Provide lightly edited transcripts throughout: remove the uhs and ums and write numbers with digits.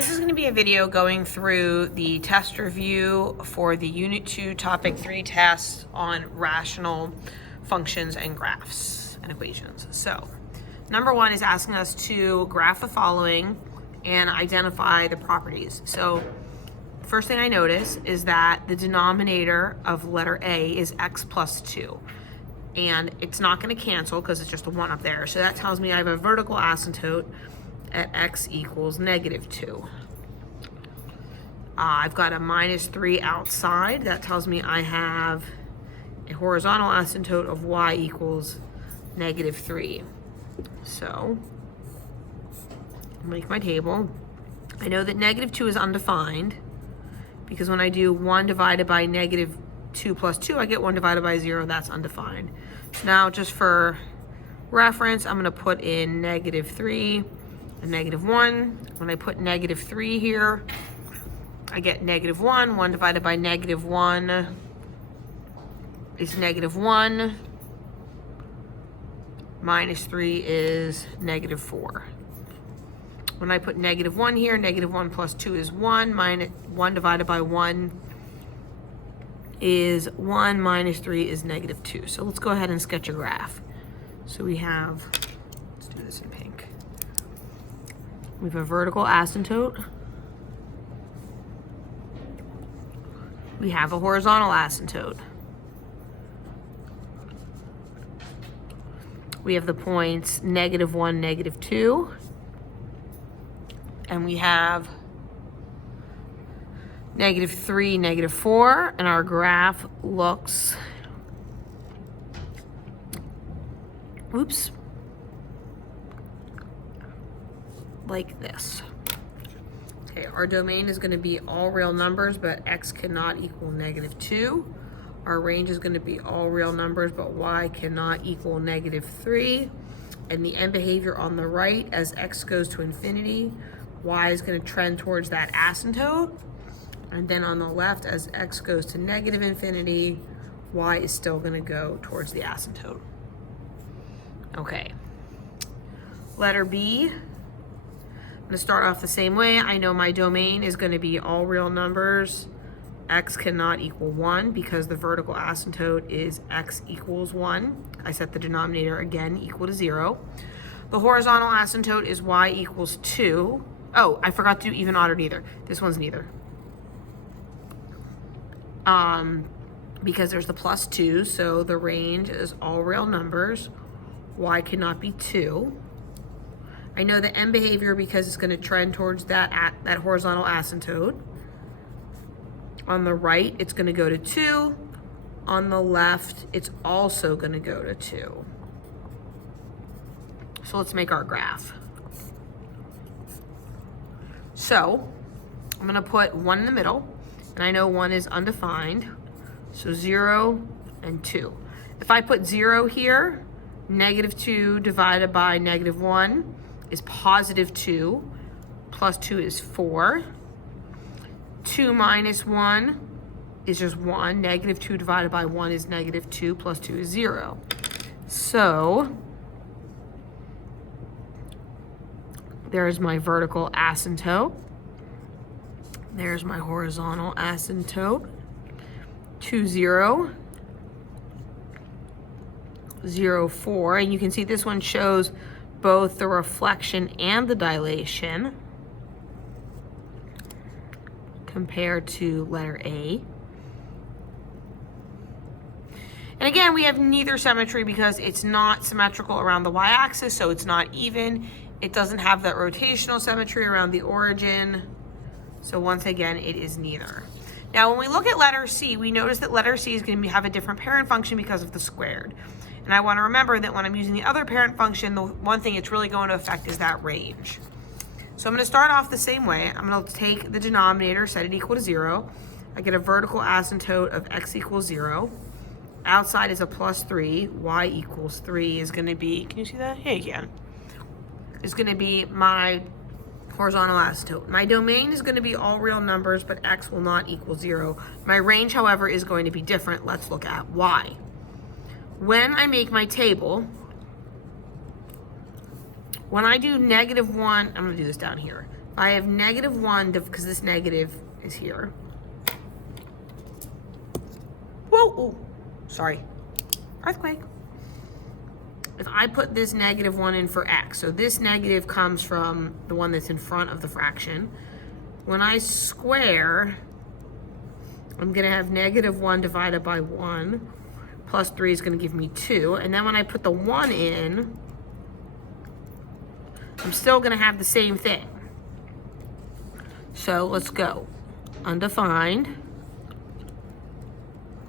This is going to be a video going through the test review for the Unit 2 Topic 3 test on rational functions and graphs and equations. So, number one is asking us to graph the following and identify the properties. So, first thing I notice is that the denominator of letter A is x plus 2. And it's not going to cancel because it's just a 1 up there. So that tells me I have a vertical asymptote at x equals -2. I've got a -3 outside. That tells me I have a horizontal asymptote of y equals -3. So, I'll make my table. I know that -2 is undefined because when I do 1 divided by -2 plus 2, I get 1 divided by 0, that's undefined. So now, just for reference, I'm going to put in -3 and -1. When I put -3 here, I get -1. 1 divided by -1 is -1. -3 is -4. When I put -1 here, -1 plus 2 is 1. 1 divided by 1 is 1, -3 is -2. So let's go ahead and sketch a graph. So we have, let's do this in pink. We have a vertical asymptote. We have a horizontal asymptote. We have the points -1, -2. And we have -3, -4, and our graph looks, like this. Okay, our domain is going to be all real numbers, but x cannot equal -2. Our range is going to be all real numbers, but y cannot equal -3. And the end behavior on the right, as x goes to infinity, y is going to trend towards that asymptote. And then on the left, as x goes to -infinity, y is still going to go towards the asymptote. Okay. Letter B. I'm going to start off the same way. I know my domain is going to be all real numbers. X cannot equal 1 because the vertical asymptote is x equals 1. I set the denominator again equal to 0. The horizontal asymptote is y equals 2. Oh, I forgot to do even, odd, or neither. This one's neither. Because there's the +2, so the range is all real numbers. Y cannot be 2. I know the end behavior because it's going to trend towards that horizontal asymptote. On the right, it's going to go to 2. On the left, it's also going to go to 2. So let's make our graph. So I'm going to put 1 in the middle, and I know 1 is undefined. So 0 and 2. If I put 0 here, -2 divided by -1 is +2, plus 2 is 4. 2 minus 1 is just 1. -2 divided by 1 is -2, plus 2 is 0. So there's my vertical asymptote. There's my horizontal asymptote. 2, 0, 0, 4. And you can see this one shows both the reflection and the dilation compared to letter A. And again, we have neither symmetry because it's not symmetrical around the y-axis, so it's not even. It doesn't have that rotational symmetry around the origin. So once again, it is neither. Now, when we look at letter C, we notice that letter C is going to have a different parent function because of the squared. And I want to remember that when I'm using the other parent function, the one thing it's really going to affect is that range. So I'm going to start off the same way. I'm going to take the denominator, set it equal to 0. I get a vertical asymptote of x equals 0. Outside is a +3. Y equals 3 is going to be, can you see that? Yeah, you can. Is going to be my horizontal asymptote. My domain is going to be all real numbers, but x will not equal 0. My range, however, is going to be different. Let's look at y. When I make my table, when I do -1, I'm going to do this down here. If I have -1, because this negative is here. Whoa, oh, sorry, earthquake. If I put this -1 in for x, so this negative comes from the one that's in front of the fraction. When I square, I'm gonna have -1 divided by 1, plus 3 is gonna give me 2. And then when I put the 1 in, I'm still gonna have the same thing. So let's go. Undefined,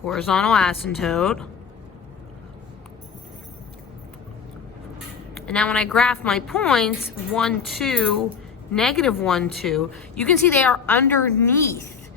horizontal asymptote. And now when I graph my points, 1, 2, -1, 2, you can see they are underneath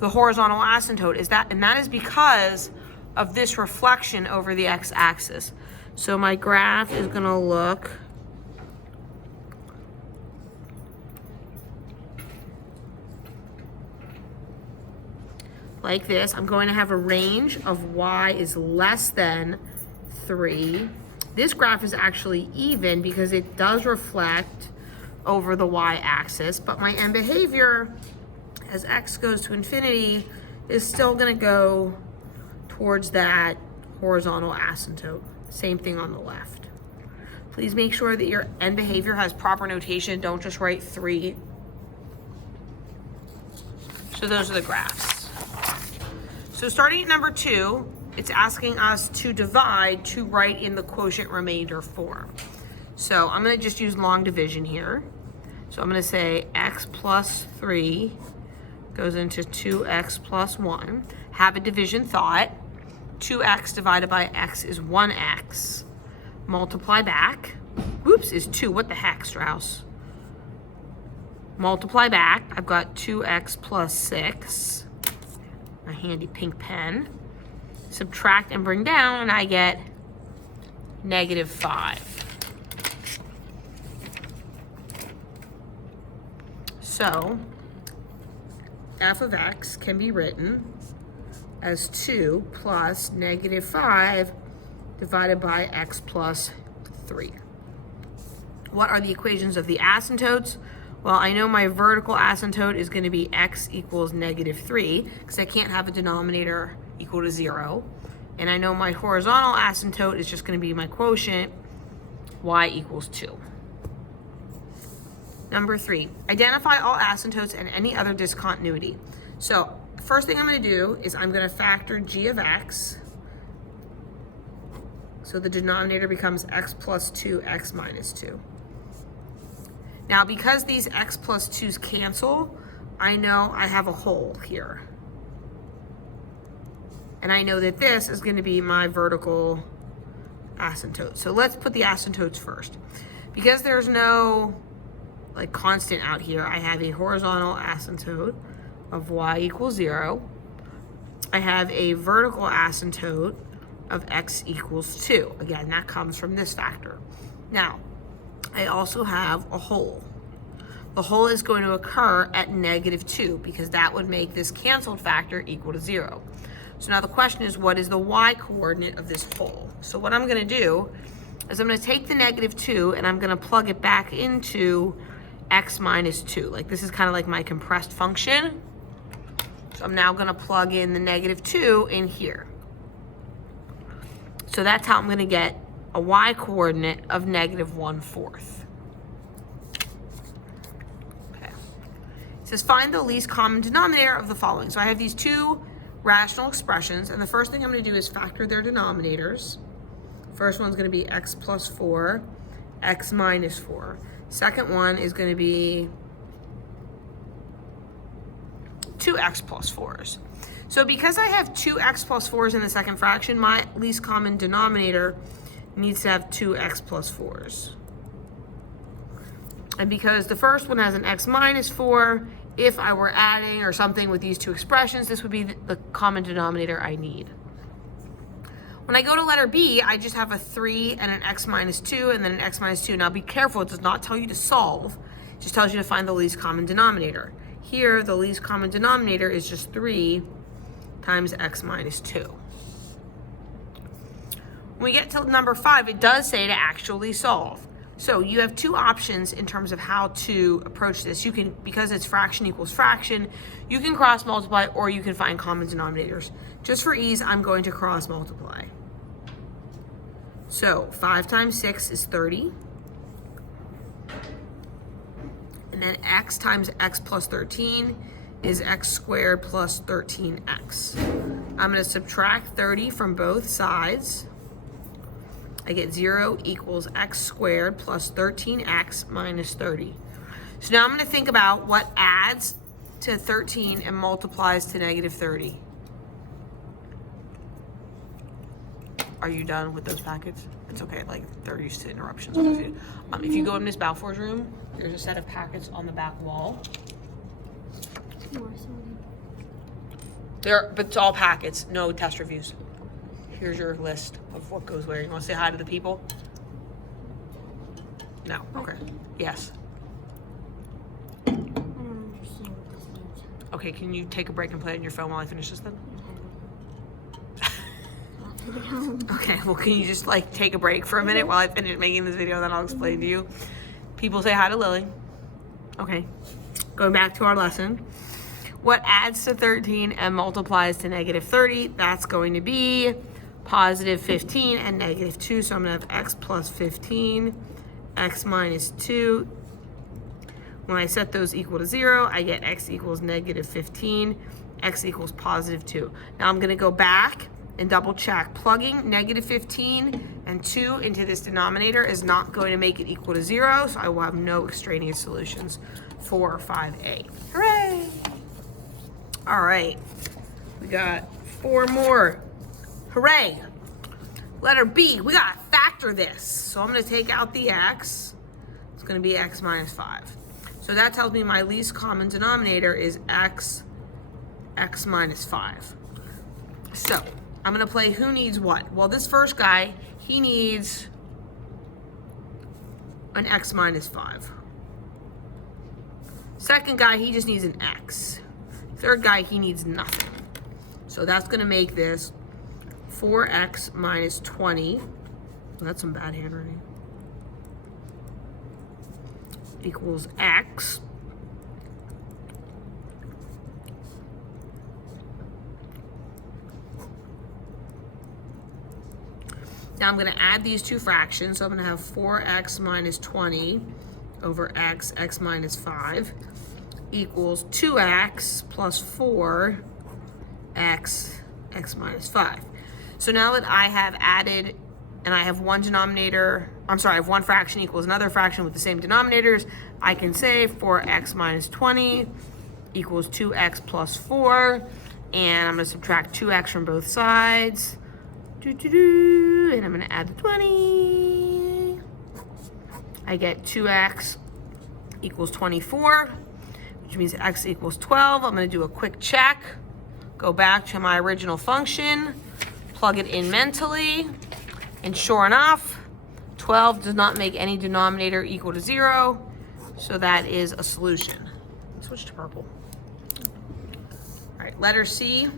the horizontal asymptote. And that is because of this reflection over the x-axis. So my graph is gonna look like this. I'm going to have a range of y is less than 3. This graph is actually even because it does reflect over the y-axis, but my end behavior as x goes to infinity is still going to go towards that horizontal asymptote. Same thing on the left. Please make sure that your end behavior has proper notation. Don't just write 3. So those are the graphs. So starting at number 2, it's asking us to divide to write in the quotient remainder form. So I'm going to just use long division here. So I'm going to say x plus 3 goes into 2x plus 1. Have a division thought. 2x divided by x is 1x. Multiply back. Whoops, is 2. What the heck, Strauss? Multiply back. I've got 2x plus 6. My handy pink pen. Subtract and bring down, and I get -5. So f of x can be written as 2 plus -5 divided by x plus 3. What are the equations of the asymptotes? Well, I know my vertical asymptote is going to be x equals -3 because I can't have a denominator equal to 0. And I know my horizontal asymptote is just going to be my quotient, y equals 2. Number 3, identify all asymptotes and any other discontinuity. So first thing I'm going to do is I'm going to factor g of x. So the denominator becomes x plus 2, x minus 2. Now because these x plus 2's cancel, I know I have a hole here. And I know that this is going to be my vertical asymptote. So let's put the asymptotes first. Because there's no like constant out here, I have a horizontal asymptote of y equals 0. I have a vertical asymptote of x equals 2. Again, that comes from this factor. Now, I also have a hole. The hole is going to occur at -2 because that would make this canceled factor equal to 0. So now the question is, what is the y coordinate of this hole? So what I'm going to do is I'm going to take the -2 and I'm going to plug it back into x minus 2. Like this is kind of like my compressed function. So I'm now going to plug in the -2 in here. So that's how I'm going to get a y coordinate of -1/4. Okay. It says find the least common denominator of the following. So I have these two rational expressions, and the first thing I'm going to do is factor their denominators. First one's going to be x plus 4, x minus 4. Second one is going to be 2x plus 4s. So because I have 2x plus 4s in the second fraction, my least common denominator needs to have 2x plus 4s. And because the first one has an x minus 4, if I were adding or something with these two expressions, this would be the common denominator I need. When I go to letter B, I just have a 3 and an x minus 2 and then an x minus 2. Now be careful, it does not tell you to solve. It just tells you to find the least common denominator. Here, the least common denominator is just 3 times x minus 2. When we get to number 5, it does say to actually solve. So you have two options in terms of how to approach this. You can, because it's fraction equals fraction, you can cross multiply or you can find common denominators. Just for ease, I'm going to cross multiply. So 5 times 6 is 30. And then x times x plus 13 is x squared plus 13x. I'm going to subtract 30 from both sides. I get 0 equals x squared plus 13x minus 30. So now I'm going to think about what adds to 13 and multiplies to negative 30. Are you done with those packets? It's okay, like they're used to interruptions. If you go in Miss Balfour's room, there's a set of packets on the back wall. But it's all packets, no test reviews. Here's your list of what goes where. You want to say hi to the people? No. Okay. Yes. I don't understand what this means. Okay, can you take a break and play it on your phone while I finish this then? Okay, well, can you just like take a break for a minute while I finish making this video, then I'll explain to you. People say hi to Lily. Okay, going back to our lesson. What adds to 13 and multiplies to negative 30? That's going to be positive 15 and negative 2. So I'm going to have x plus 15, x minus 2. When I set those equal to 0, I get x equals negative 15, x equals positive 2. Now I'm going to go back and double check. Plugging negative 15 and 2 into this denominator is not going to make it equal to 0, so I will have no extraneous solutions for 5a. Hooray! All right, we got 4 more. Hooray! Letter B, we gotta factor this. So I'm gonna take out the x. It's gonna be x minus 5. So that tells me my least common denominator is x minus 5. So I'm gonna play who needs what. Well, this first guy, he needs an x minus 5. Second guy, he just needs an x. Third guy, he needs nothing. So that's gonna make this 4x minus 20. Well, that's some bad handwriting. Equals x. Now I'm gonna add these two fractions. So I'm gonna have 4x minus 20 over x minus 5 equals 2x plus 4 x minus 5. So now that I have added and I have one denominator, I have one fraction equals another fraction with the same denominators, I can say 4x minus 20 equals 2x plus 4, and I'm going to subtract 2x from both sides, and I'm going to add the 20. I get 2x equals 24, which means x equals 12. I'm going to do a quick check, go back to my original function, plug it in mentally, and sure enough, 12 does not make any denominator equal to 0, so that is a solution. Switch to purple. All right, letter C,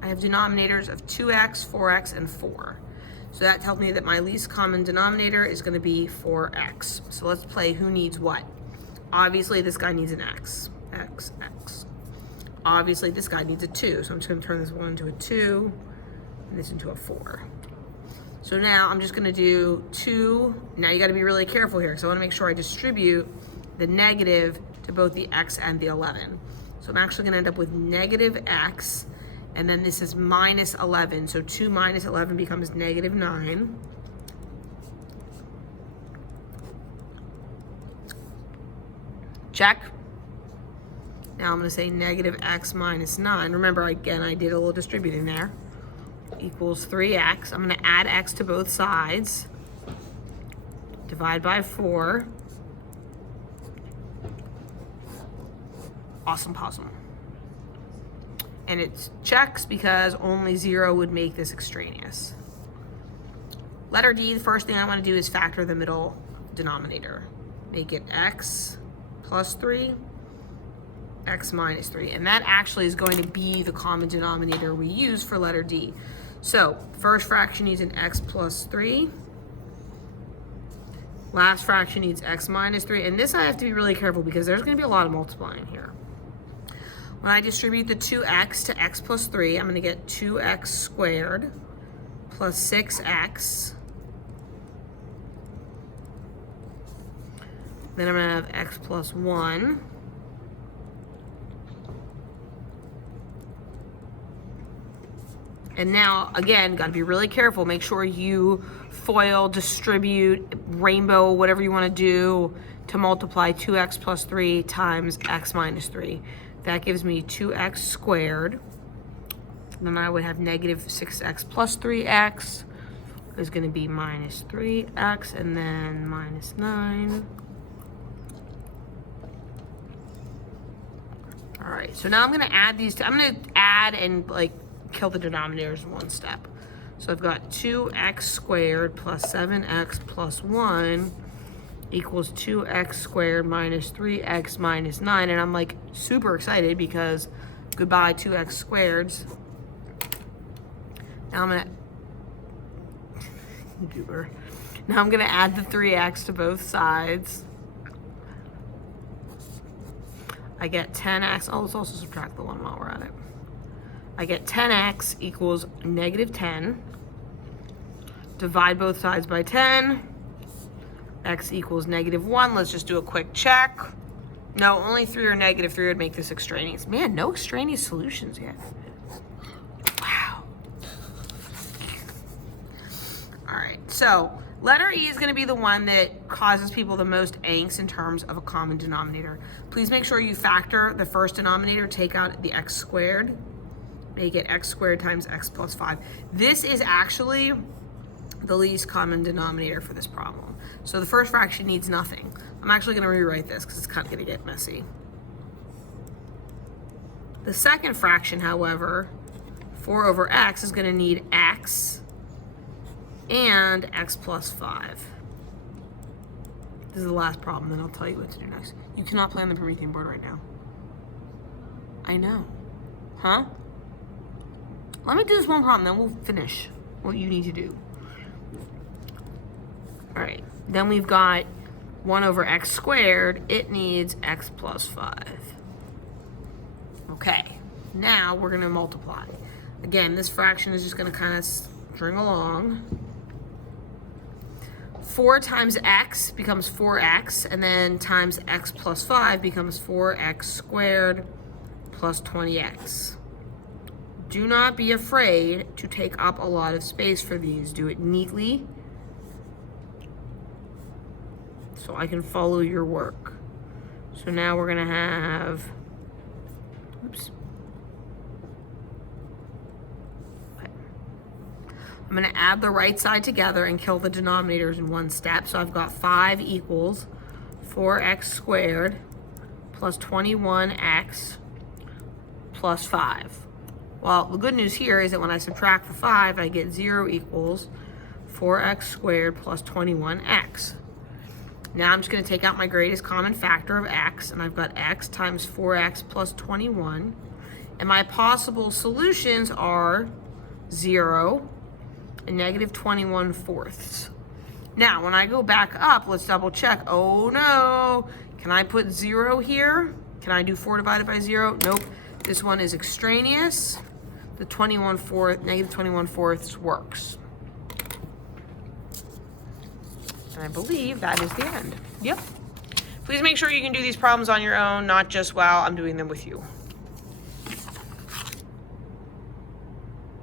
I have denominators of 2x, 4x, and 4. So that tells me that my least common denominator is going to be 4x. So let's play who needs what. Obviously, this guy needs an x. X. Obviously, this guy needs a 2, so I'm just going to turn this one into a 2 and this into a 4. So now I'm just going to do 2. Now you got to be really careful here because I want to make sure I distribute the negative to both the x and the 11. So I'm actually going to end up with negative x, and then this is minus 11. So 2 minus 11 becomes negative 9. Check. Now I'm going to say negative x minus 9. Remember, again, I did a little distributing there. Equals 3x. I'm going to add x to both sides. Divide by 4. Awesome possum. And it checks because only 0 would make this extraneous. Letter D, the first thing I want to do is factor the middle denominator. Make it x plus 3, x minus 3. And that actually is going to be the common denominator we use for letter D. So first fraction needs an x plus 3. Last fraction needs x minus 3. And this I have to be really careful because there's going to be a lot of multiplying here. When I distribute the 2x to x plus 3, I'm going to get 2x squared plus 6x. Then I'm going to have x plus 1. And now, again, got to be really careful. Make sure you FOIL, distribute, rainbow, whatever you want to do to multiply 2x plus 3 times x minus 3. That gives me 2x squared. Then I would have negative 6x plus 3x is going to be minus 3x, and then minus 9. All right, so now I'm going to add these. I'm going to add and like kill the denominators in one step. So I've got 2x squared plus 7x plus 1 equals 2x squared minus 3x minus 9. And I'm like super excited because goodbye 2x squareds. Now I'm gonna add the 3x to both sides. I get 10x. Oh, let's also subtract the 1 while we're at it. I get 10x equals negative 10. Divide both sides by 10. X equals negative 1. Let's just do a quick check. No, only 3 or negative 3 would make this extraneous. Man, no extraneous solutions yet. Wow. All right, so letter E is going to be the one that causes people the most angst in terms of a common denominator. Please make sure you factor the first denominator, take out the x squared. Make it x squared times x plus 5. This is actually the least common denominator for this problem. So the first fraction needs nothing. I'm actually going to rewrite this because it's kind of going to get messy. The second fraction, however, 4 over x, is going to need x and x plus 5. This is the last problem, then I'll tell you what to do next. You cannot play on the Promethean board right now. I know. Huh? Let me do this one problem, then we'll finish what you need to do. All right, then we've got 1 over x squared. It needs x plus 5. Okay, now we're gonna multiply. Again, this fraction is just gonna kind of string along. 4 times x becomes 4x, and then times x plus 5 becomes 4x squared plus 20x. Do not be afraid to take up a lot of space for these. Do it neatly so I can follow your work. So now we're gonna have, oops. Okay. I'm gonna add the right side together and kill the denominators in one step. So I've got 5 equals 4x squared plus 21x plus 5. Well, the good news here is that when I subtract the 5, I get 0 equals 4x squared plus 21x. Now I'm just going to take out my greatest common factor of x, and I've got x times 4x plus 21. And my possible solutions are 0 and negative 21 fourths. Now, when I go back up, let's double check. Oh no, can I put 0 here? Can I do 4 divided by 0? Nope. This one is extraneous. The negative 21 fourths works. And I believe that is the end. Yep. Please make sure you can do these problems on your own, not just while I'm doing them with you.